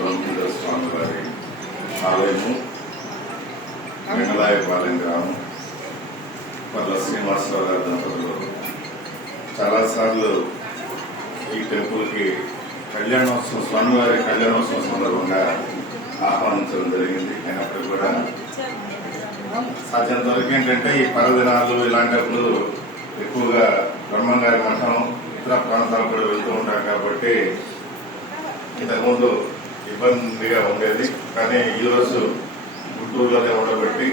బ్రహ్మేంద్ర స్వామి వారి ఆలయము వెంగళాయపాలెం గ్రామం పర్ల శ్రీనివాసరావు గారి దంపతులు చాలాసార్లు ఈ టెంపుల్కి కళ్యాణోత్సవం స్వామివారి కళ్యాణోత్సవం సందర్భంగా ఆహ్వానించడం జరిగింది అయినప్పటికీ కూడా సాధ్యంత వరకు ఏంటంటే ఈ పర్వదినాలు ఇలాంటప్పుడు ఎక్కువగా బ్రహ్మంగారి మఠం ఇతర ప్రాంతాలు కూడా వెళ్తూ ఉంటాం కాబట్టి ఇంతకుముందు ఇబ్బందిగా ఉండేది. కానీ ఈరోజు గుంటూరులోనే ఉండబట్టి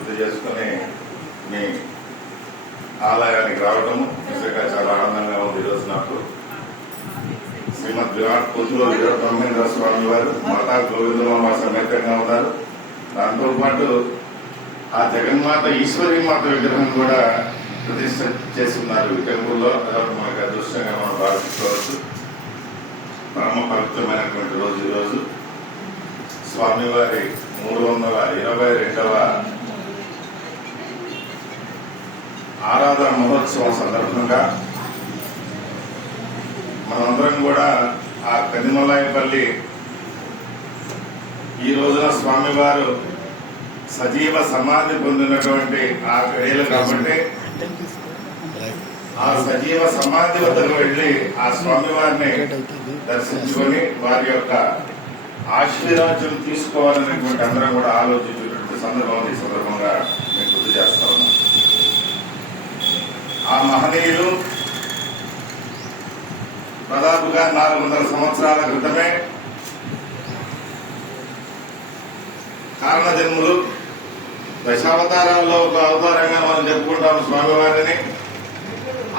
ఇది చేసుకుని మీ ఆలయానికి రావడము నిజంగా చాలా ఆనందంగా ఉంది ఈరోజు నాకు. శ్రీమద్ విరాట్ పుత్రులు వీర బ్రహ్మేంద్ర స్వామి వారు మాతా గోవిందమ్మ సమేతంగా ఉన్నారు. దాంతో పాటు ఆ జగన్మాత ఈశ్వరి మాత విగ్రహం కూడా ప్రతిష్ట చేస్తున్నారు. టెంపుల్లో మనకు అదృష్టంగా మనం భావించుకోవచ్చు పరమ పవిత్రమైనటువంటి రోజు. ఈరోజు స్వామివారి మూడు వందల ఇరవై రెండవ ఆరాధన మహోత్సవం సందర్భంగా మనందరం కూడా ఆ కనిమలాయపల్లి ఈ రోజున స్వామివారు సజీవ సమాధి పొందినటువంటి ఆ క్రియలు కాబట్టి ఆ సజీవ సమాధి వద్దకు వెళ్ళి ఆ స్వామివారిని దర్శించుకొని వారి యొక్క ఆశీర్వాదం తీసుకోవాలనేటువంటి అందరం కూడా ఆలోచించినటువంటి సందర్భం ఈ సందర్భంగా నేను గుర్తు చేస్తా ఉన్నాను ఆ మహనీయులు దాదాపుగా నాలుగు వందల సంవత్సరాల క్రితమే కారణజన్ములు దశావతారాల్లో ఒక అవతారంగా మనం చెప్పుకుంటాం స్వామివారిని.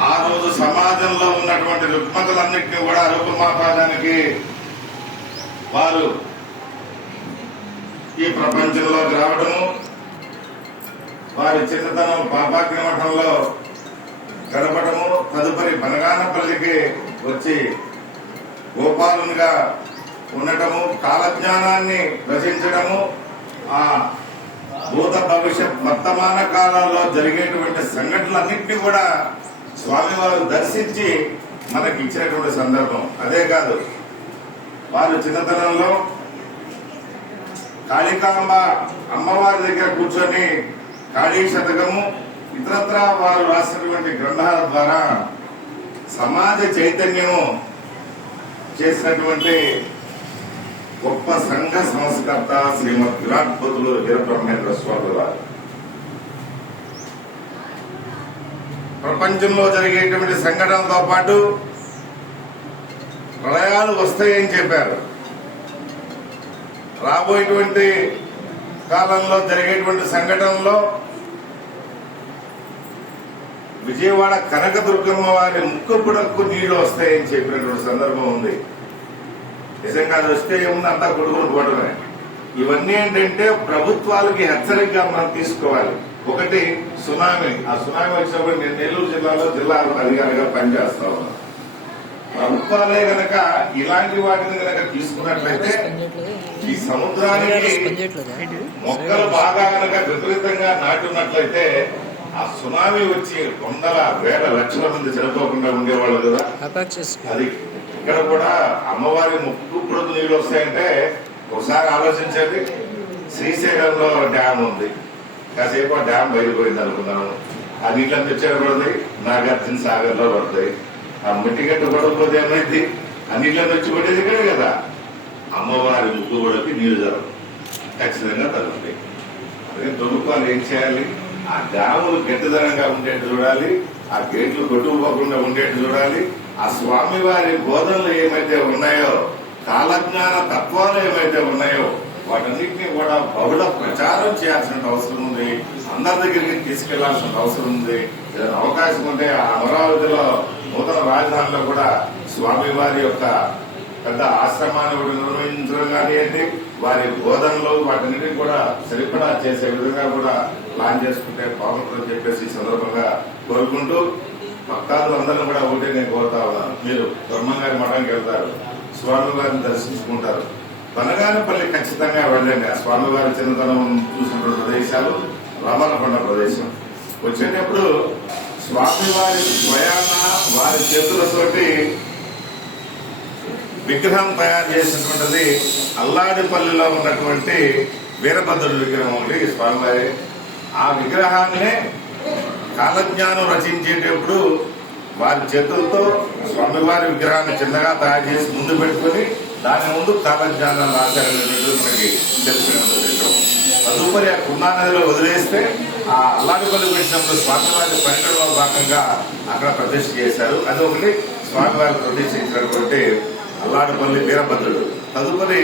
ఆ రోజు సమాజంలో ఉన్నటువంటి రుగ్మతలన్నింటినీ కూడా రూపమాపాదానికి వారు ఈ ప్రపంచంలోకి రావడము వారి చిన్నతనం పాపాగ్రమఠంలో గడపడము తదుపరి బనగానపల్లికి వచ్చి గోపాలునిగా ఉండటము కాలజ్ఞానాన్ని రచించడము ఆ భూత భవిష్యత్ వర్తమాన కాలంలో జరిగేటువంటి సంఘటనలన్నింటినీ కూడా స్వామివారు దర్శించి మనకి ఇచ్చినటువంటి సందర్భం. అదే కాదు వారు చిన్నతనంలో కాళికాంబ అమ్మవారి దగ్గర కూర్చొని కాళీ శతకము ఇతరత్రా వారు రాసినటువంటి గ్రంథాల ద్వారా సమాజ చైతన్యము చేసినటువంటి గొప్ప సంఘ సంస్కర్త శ్రీమద్ విరాట్ బదులు వీరబ్రహ్మేంద్ర స్వామి వారు ప్రపంచంలో జరిగేటువంటి సంఘటనలతో పాటు ప్రళయాలు వస్తాయని చెప్పారు. రాబోయేటువంటి కాలంలో జరిగేటువంటి సంఘటనలో విజయవాడ కనకదుర్గమ్మ వారి ముక్కు పుడక్కు నీళ్ళు వస్తాయని చెప్పినటువంటి సందర్భం ఉంది. నిజంగా అది వస్తే ఏముంది? అంతా కొడుకుని పోవడమే ఇవన్నీ ఏంటంటే ప్రభుత్వాలకి హెచ్చరికగా మనం తీసుకోవాలి. ఒకటి సునామీ. ఆ సునామీ వచ్చినప్పుడు నేను నెల్లూరు జిల్లాలో జిల్లా అధికారిగా పనిచేస్తా ఉన్నాను ప్రభుత్వాలే గనక ఇలాంటి వాటిని గనక తీసుకున్నట్లయితే ఈ సముద్రానికి మొక్కలు బాగా గనక విపరీతంగా నాటున్నట్లయితే ఆ సునామీ వచ్చి వందల వేల లక్షల మంది చనిపోకుండా ఉండేవాళ్ళు కదా. అది ఇక్కడ కూడా అమ్మవారి ముక్కు పుడుకు నీళ్ళు వస్తాయంటే ఒకసారి ఆలోచించండి. శ్రీశైలంలో డ్యామ్ ఉంది. కాసేపు ఆ డ్యామ్ బయలుపోయింది అనుకున్నాము. ఆ నీళ్ళని తెచ్చారు పడుతుంది నాగార్జున సాగర్లో పడతాయి. ఆ మట్టిగట్టు పడకపోతే ఏమైంది? ఆ నీళ్ళని వచ్చి పడేది ఇక్కడే కదా. అమ్మవారి ముక్కు కూడాకి నీళ్ళు జరగదు ఖచ్చితంగా తగ్గుతాయి అదే ప్రభుత్వాలు ఏం చేయాలి? ఆ డ్యాములు గట్టిదనంగా ఉండేట్టు చూడాలి. ఆ గేట్లు కొట్టుకుపోకుండా ఉండేట్టు చూడాలి. ఆ స్వామివారి బోధనలు ఏమైతే ఉన్నాయో కాలజ్ఞాన తత్వాలు ఏమైతే ఉన్నాయో వాటన్నిటిని కూడా బహుళ ప్రచారం చేయాల్సిన అవసరం ఉంది. అందరి దగ్గరికి తీసుకెళ్ళాల్సిన అవసరం ఉంది. ఏదైనా అవకాశం ఉంటే ఆ అమరావతిలో నూతన రాజధానిలో కూడా స్వామివారి యొక్క పెద్ద ఆశ్రమాన్ని ఒకటి నిర్వహించడం కానివ్వండి వారి బోధనలు వాటన్నిటిని కూడా సరిపడా చేసే విధంగా కూడా ప్లాన్ చేసుకుంటే బాగుంటుందని చెప్పేసి సందర్భంగా కోరుకుంటూ భక్తాదులు అందరూ కూడా ఒకటే నేను కోరుతా ఉన్నాను. మీరు బ్రహ్మంగారి మఠానికి వెళ్తారు. స్వామివారిని దర్శించుకుంటారు. బనగానపల్లి ఖచ్చితంగా వెళ్ళండి. ఆ స్వామివారి చిన్నతనం చూసినటువంటి ప్రదేశాలు రమణకొండ ప్రదేశం. వచ్చేటప్పుడు స్వామివారి స్వయాన వారి చేతులతోటి విగ్రహం తయారు చేసినటువంటిది అల్లాడిపల్లిలో ఉన్నటువంటి వీరభద్రుడి విగ్రహం ఉంది స్వామివారి. ఆ విగ్రహాన్నే కాలజ్ఞానం రచించేటప్పుడు వారి చేతులతో స్వామివారి విగ్రహాన్ని చిన్నగా తయారు చేసి ముందు పెట్టుకొని దాని ముందు కాలజ్ఞానం రాశారనేటువంటిది మనకి తెలిసినటువంటి తదుపరి ఆ కుందా నదిలో వదిలేస్తే ఆ అల్లాడిపల్లి పెట్టినప్పుడు స్వామివారి పర్యటనలో భాగంగా అక్కడ ప్రతిష్ఠ చేశారు. అది ఒకటి స్వామివారి ప్రతిష్ఠించినటువంటి అల్లాడిపల్లి వీరభద్రుడు. తదుపరి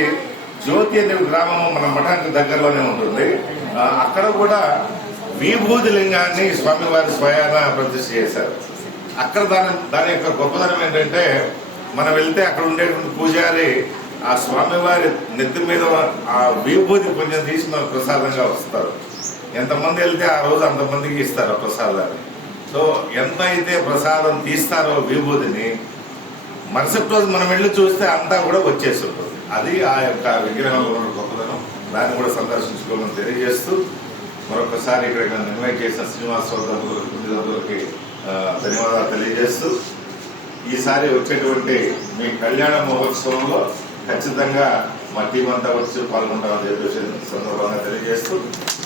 జ్యోతి అనే గ్రామం మన మఠానికి దగ్గరలోనే ఉంటుంది. అక్కడ కూడా విభూతి లింగాన్ని స్వామివారి స్వయాన ప్రతిష్ఠ చేశారు. అక్కడ దాని దాని యొక్క గొప్పదనం ఏంటంటే మనం వెళ్తే అక్కడ ఉండేటువంటి పూజారి ఆ స్వామివారి నెత్తి మీద ఆ విభూతి కొంచెం తీసి మనకు ప్రసాదంగా వస్తారు. ఎంతమంది వెళ్తే ఆ రోజు అంతమందికి ఇస్తారు ఆ ప్రసాదాన్ని సో ఎంత అయితే ప్రసాదం తీస్తారో విభూతిని మరుసటి రోజు మనం వెళ్ళి చూస్తే అంతా కూడా వచ్చేసి ఉంటుంది అది ఆ యొక్క విగ్రహంలో ఉన్న గొప్పదనం. దాన్ని కూడా సందర్శించుకోవాలని తెలియజేస్తూ మరొకసారి ఇక్కడ నన్ను ఇన్వైట్ చేసిన శ్రీనివాసరావు దగ్గర కుటుంబ దంపతులకి ధన్యవాదాలు తెలియజేస్తూ ఈసారి వచ్చేటువంటి మీ కళ్యాణ మహోత్సవంలో ఖచ్చితంగా మా టీం అంతా వచ్చి పాల్గొంటామని చెప్పేసి సందర్భంగా తెలియజేస్తూ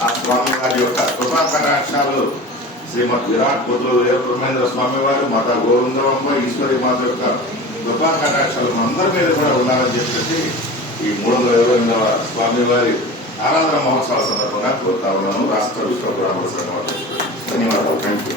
ఆ స్వామి వారి యొక్క కృపాకటాక్షాలు శ్రీమద్ విరాట్ బుద్ధులు వీరబ్రహ్మేంద్ర స్వామి వారు మాతా గోవిందమ్మ ఈశ్వరి మాత యొక్క కృపాకటాక్షాలు అందరి మీద కూడా ఉండాలని చెప్పేసి ఈ మూడు వందల ఇరవై ఎనిమిదవ స్వామి వారి ఆరాధన మహోత్సవాల సందర్భంగా కోరుతా ఉన్నాను. రాష్ట్ర విశ్వ బ్రాహ్మణ ధన్యవాదాలు. Thank you